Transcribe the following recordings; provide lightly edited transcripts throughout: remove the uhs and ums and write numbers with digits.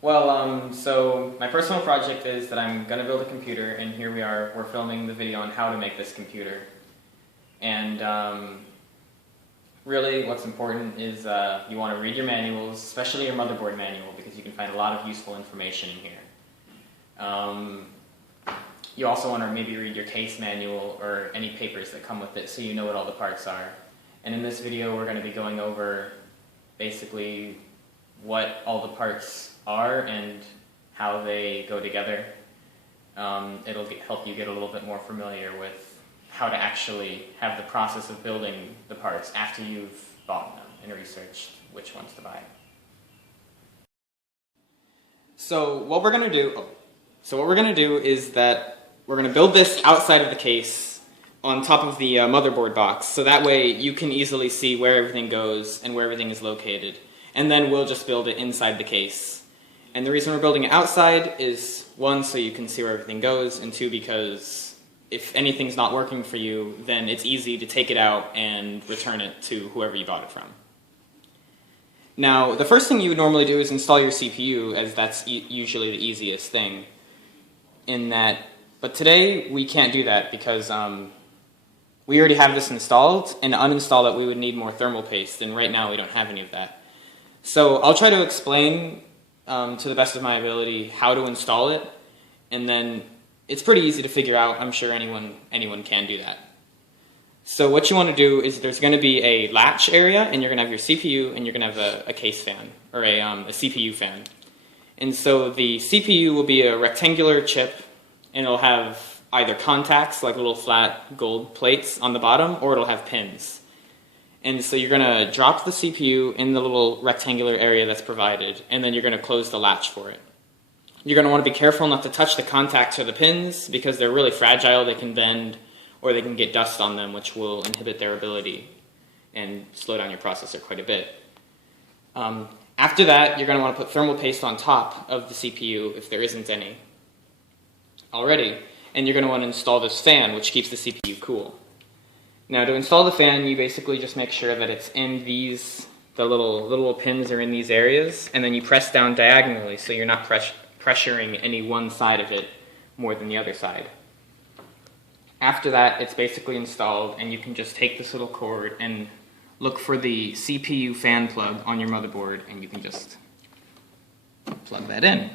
Well, so my personal project is that I'm going to build a computer, and here we are, we're filming the video on how to make this computer. And really what's important is you want to read your manuals, especially your motherboard manual, because you can find a lot of useful information in here. You also want to maybe read your case manual or any papers that come with it so you know what all the parts are. And in this video we're going to be going over basically what all the parts are and how they go together. It'll help you get a little bit more familiar with how to actually have the process of building the parts after you've bought them and researched which ones to buy. So what we're going to do is that we're going to build this outside of the case on top of the motherboard box, so that way you can easily see where everything goes and where everything is located. And then we'll just build it inside the case. And the reason we're building it outside is, one, so you can see where everything goes, and two, because if anything's not working for you, then it's easy to take it out and return it to whoever you bought it from. Now, the first thing you would normally do is install your CPU, as that's usually the easiest thing. But today we can't do that because we already have this installed, and to uninstall it we would need more thermal paste, and right now we don't have any of that. So I'll try to explain to the best of my ability how to install it, and then it's pretty easy to figure out. I'm sure anyone can do that. So what you want to do is there's going to be a latch area, and you're going to have your CPU, and you're going to have a case fan, or a CPU fan. And so the CPU will be a rectangular chip, and it'll have either contacts, like little flat gold plates on the bottom, or it'll have pins. And so you're going to drop the CPU in the little rectangular area that's provided, and then you're going to close the latch for it. You're going to want to be careful not to touch the contacts or the pins because they're really fragile. They can bend or they can get dust on them, which will inhibit their ability and slow down your processor quite a bit. After that, you're going to want to put thermal paste on top of the CPU if there isn't any already, and you're going to want to install this fan, which keeps the CPU cool. Now, to install the fan, you basically just make sure that it's in the little pins are in these areas, and then you press down diagonally so you're not pressuring any one side of it more than the other side. After that, it's basically installed, and you can just take this little cord and look for the CPU fan plug on your motherboard, and you can just plug that in.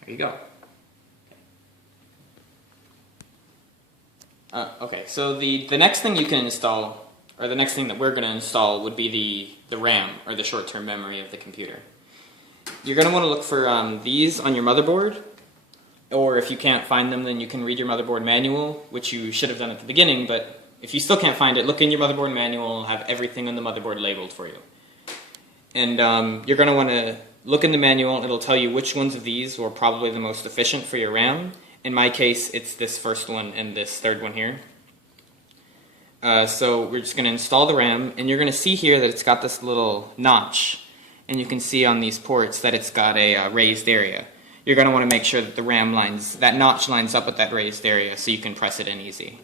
There you go. Okay, so the next thing you can install, or the next thing that we're going to install, would be the RAM, or the short-term memory of the computer. You're going to want to look for these on your motherboard, or if you can't find them, then you can read your motherboard manual, which you should have done at the beginning, but if you still can't find it, look in your motherboard manual and have everything on the motherboard labeled for you. And you're going to want to look in the manual, and it'll tell you which ones of these were probably the most efficient for your RAM. In my case, it's this first one and this third one here. So we're just going to install the RAM, and you're going to see here that it's got this little notch, and you can see on these ports that it's got a raised area. You're going to want to make sure that the RAM that notch lines up with that raised area so you can press it in easy.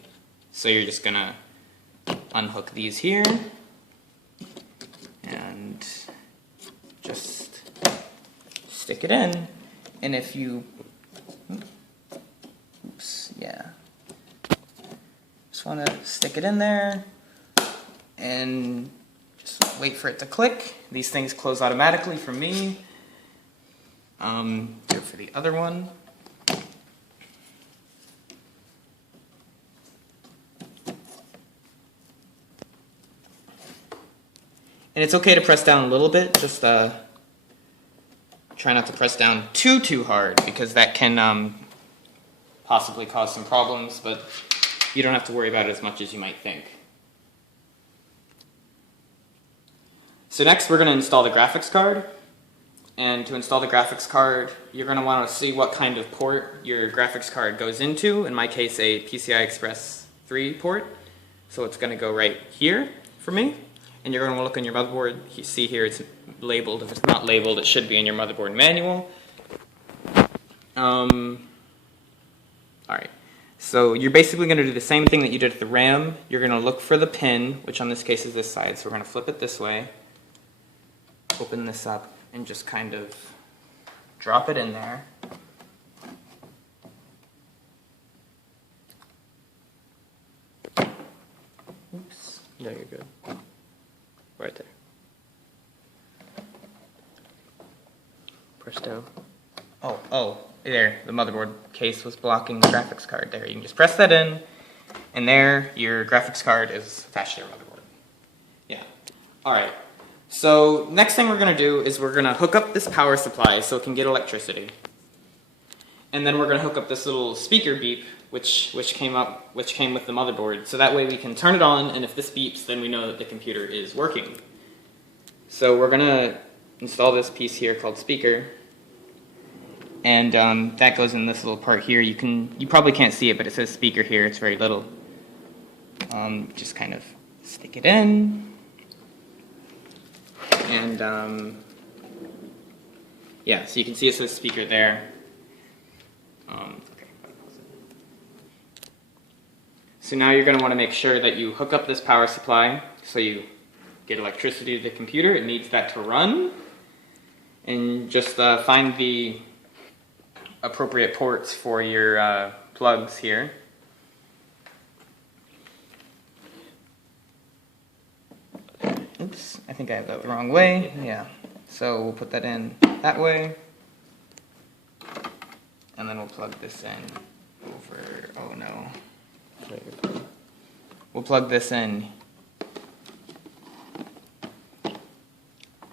So you're just going to unhook these here, and just stick it in, and if you just want to stick it in there and just wait for it to click. These things close automatically for me. Here for the other one. And it's okay to press down a little bit, just try not to press down too hard, because that can possibly cause some problems, but you don't have to worry about it as much as you might think. So next we're going to install the graphics card. And to install the graphics card, you're going to want to see what kind of port your graphics card goes into. In my case, a PCI Express 3 port. So it's going to go right here for me. And you're going to look on your motherboard. You see here it's labeled. If it's not labeled, it should be in your motherboard manual. Alright, so you're basically going to do the same thing that you did at the RAM. You're going to look for the pin, which on this case is this side. So we're going to flip it this way, open this up, and just kind of drop it in there. Oops. No, you're good. Right there. Press down. Oh, there. The motherboard case was blocking the graphics card there. You can just press that in, and there, your graphics card is attached to your motherboard. Yeah. Alright. So, next thing we're going to do is we're going to hook up this power supply so it can get electricity. And then we're going to hook up this little speaker beep, which came with the motherboard. So that way we can turn it on, and if this beeps, then we know that the computer is working. So we're going to install this piece here called speaker. And that goes in this little part here. You probably can't see it, but it says speaker here. It's very little. Just kind of stick it in. And yeah, so you can see it says speaker there. So now you're going to want to make sure that you hook up this power supply so you get electricity to the computer. It needs that to run. And just find the appropriate ports for your plugs here. Oops, I think I have that the wrong way. Yeah, so we'll put that in that way. And then we'll plug this in over, oh no. We'll plug this in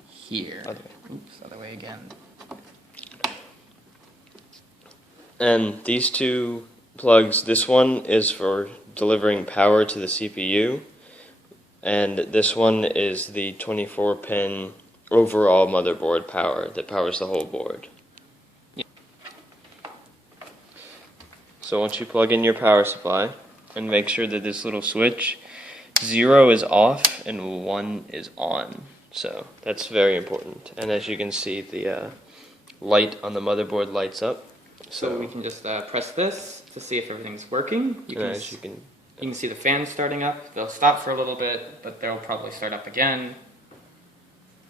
here. Oops, other way again. And these two plugs, this one is for delivering power to the CPU, and this one is the 24-pin overall motherboard power that powers the whole board. Yeah. So once you plug in your power supply, and make sure that this little switch, 0 is off and 1 is on. So that's very important. And as you can see, the light on the motherboard lights up. So we can just press this to see if everything's working. You can see the fans starting up. They'll stop for a little bit, but they'll probably start up again.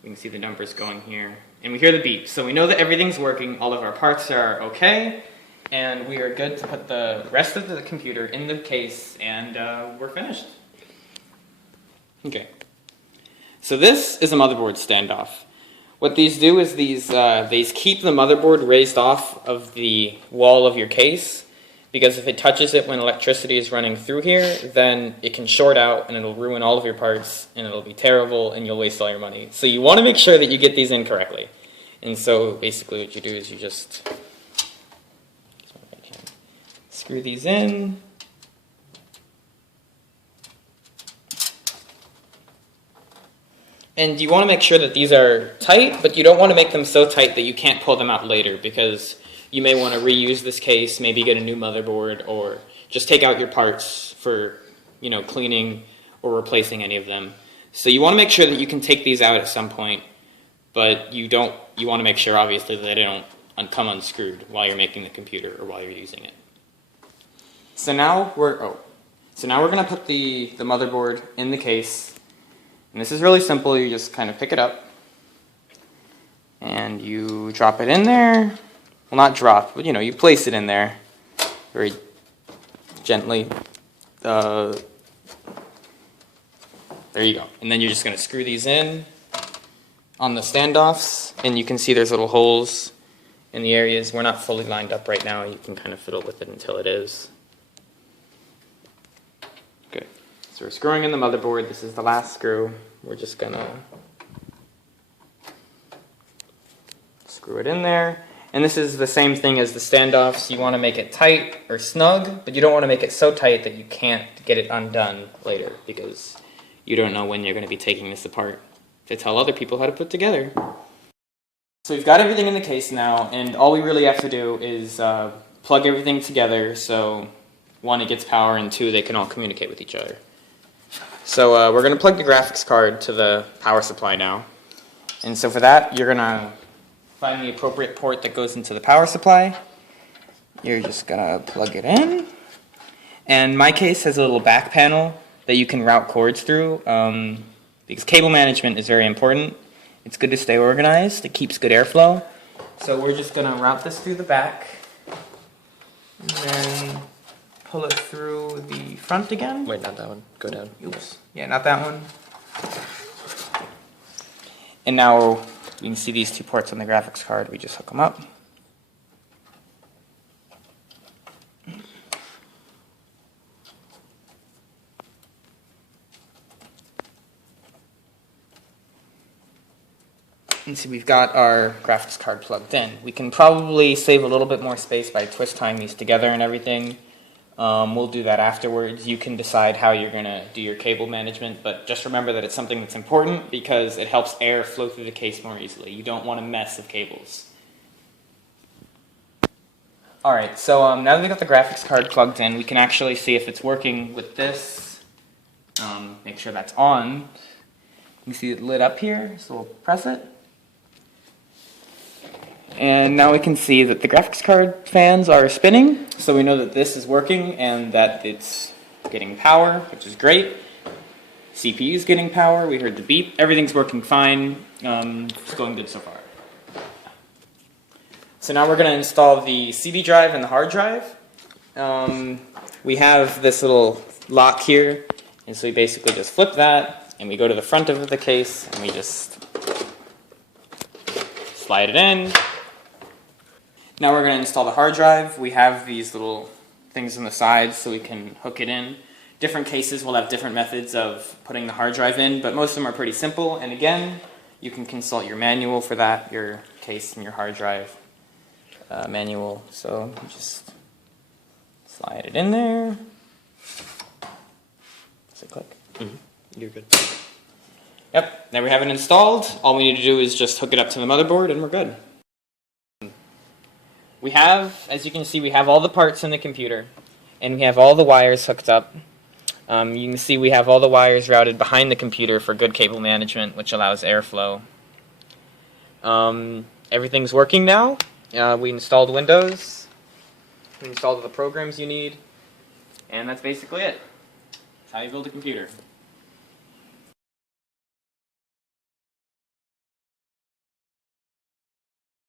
You can see the numbers going here. And we hear the beep. So we know that everything's working. All of our parts are okay. And we are good to put the rest of the computer in the case, and we're finished. Okay. So this is a motherboard standoff. What these do is these keep the motherboard raised off of the wall of your case, because if it touches it when electricity is running through here, then it can short out and it'll ruin all of your parts, and it'll be terrible, and you'll waste all your money. So you want to make sure that you get these in correctly. And so basically what you do is you just screw these in. And you want to make sure that these are tight, but you don't want to make them so tight that you can't pull them out later, because you may want to reuse this case, maybe get a new motherboard, or just take out your parts for, cleaning or replacing any of them. So you want to make sure that you can take these out at some point, but you want to make sure, obviously, that they don't come unscrewed while you're making the computer or while you're using it. So now we're going to put the motherboard in the case. And this is really simple. You just kind of pick it up and you drop it in there. Well, not drop, but you place it in there very gently. There you go. And then you're just going to screw these in on the standoffs, and you can see there's little holes in the areas. We're not fully lined up right now. You can kind of fiddle with it until it is. Okay. So we're screwing in the motherboard. This is the last screw. We're just gonna screw it in there. And this is the same thing as the standoffs. You want to make it tight or snug, but you don't want to make it so tight that you can't get it undone later, because you don't know when you're going to be taking this apart to tell other people how to put together. So we've got everything in the case now, and all we really have to do is plug everything together so, one, it gets power, and two, they can all communicate with each other. So we're going to plug the graphics card to the power supply now. And so for that, you're going to find the appropriate port that goes into the power supply. You're just going to plug it in. And my case has a little back panel that you can route cords through, because cable management is very important. It's good to stay organized. It keeps good airflow. So we're just going to route this through the back, and then pull it through the front again. Wait, not that one. Go down. Oops. Yeah, not that one. And now you can see these two ports on the graphics card. We just hook them up. And see, we've got our graphics card plugged in. We can probably save a little bit more space by twist tying these together and everything. We'll do that afterwards. You can decide how you're going to do your cable management, but just remember that it's something that's important because it helps air flow through the case more easily. You don't want a mess of cables. Alright, so now that we got the graphics card plugged in, we can actually see if it's working with this. Make sure that's on. You can see it lit up here, so we'll press it. And now we can see that the graphics card fans are spinning, so we know that this is working and that it's getting power, which is great. CPU is getting power, we heard the beep, everything's working fine, it's going good so far. So now we're going to install the CD drive and the hard drive. We have this little lock here, and so we basically just flip that, and we go to the front of the case, and we just slide it in. Now we're going to install the hard drive. We have these little things on the sides so we can hook it in. Different cases will have different methods of putting the hard drive in, but most of them are pretty simple. And again, you can consult your manual for that, your case and your hard drive manual. So just slide it in there. Does it click? Mm-hmm. You're good. Yep, now we have it installed. All we need to do is just hook it up to the motherboard and we're good. We have, as you can see, we have all the parts in the computer, and we have all the wires hooked up. You can see we have all the wires routed behind the computer for good cable management, which allows airflow. Everything's working now. We installed Windows. We installed the programs you need, and that's basically it. That's how you build a computer.